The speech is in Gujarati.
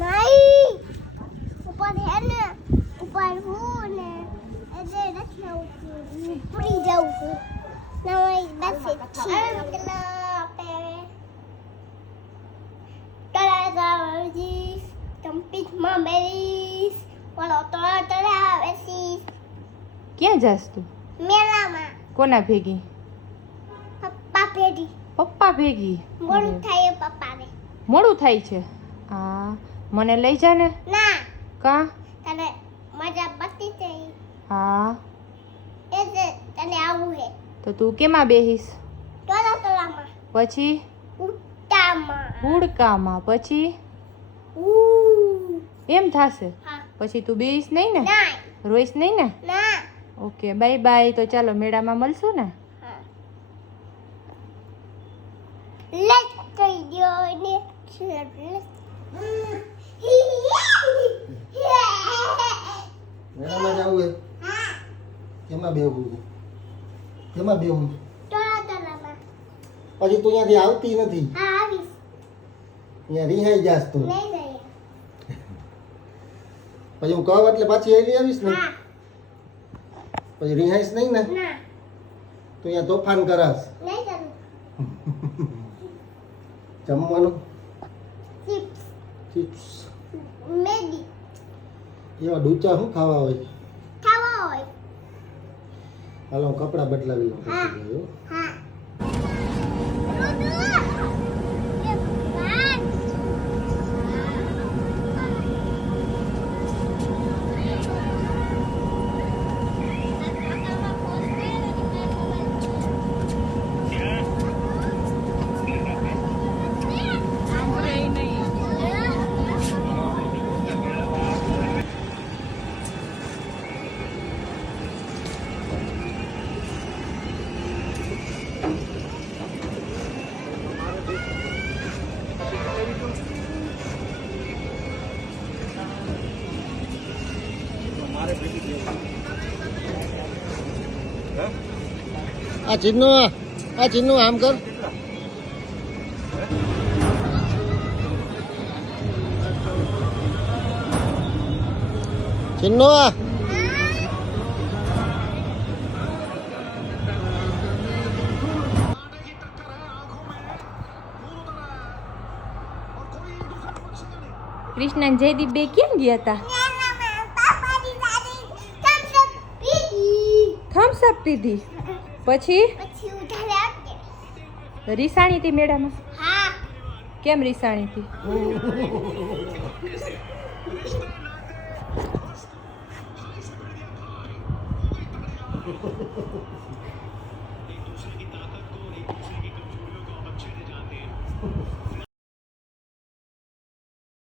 નહીં ઉપર હે ને ઉપર હું ને એટલે નથી આવતું પડી જાઉં છું નવાઈ બસ છે તળાજી તંપીત માં બેરીસ બોલો તળાવે સી ક્યાં જાસ તું? મેલામાં કોના ભેગી? પપ્પા ભેગી પપ્પા ભેગી. મોડું થાય પપ્પાને મોડું થાય છે? હા, મને લઈ જા ને. ના કા? તને મજા બતી થઈ. હા, એટલે તને આવું હે તો તું કેમાં બેહીશ? તળામાં પછી ઉટામાં હુડકામાં. પછી એમ થાશે? હા પછી તું બેહીશ નહીં ને? ના રોઈશ નહીં ને? ના ઓકે, બાય બાય. તો ચાલો મેળામાં મળશું ને. હા લેટ કરી દો ને મેળામાં જવું હે? કેમાં બેહવું છે? કેમાં બેહવું છે? તળામાં પછી તું અહીંયાથી આવતી નથી. હા આવીશ અહીંયા રિહાઈ જાસ તું. નહીં નહીં પછી હું કહું એટલે પાછી આવી આવીશ ને. હા પછી રિહાઈશ નહીં ને. ના તો અહીંયા તોફાન કરાશ. નહીં કરું જમવાનું ચિપ્સ ચિપ્સ મેગી એવા ડૂચા શું ખાવા હોય? ખાવા હોય હાલો હું કપડાં બદલાવી લઉં. હા. પછી ગયો. હા આ ચિન્નુ આમ કર. ચિન્નુ કૃષ્ણ અને જયદીપ બે ક્યાં ગયા હતા? થમ્સ અપ પીધી. પછી પછી ઉધારે આપજે રીસાણી હતી મેળામાં? હા કેમ રીસાણી હતી?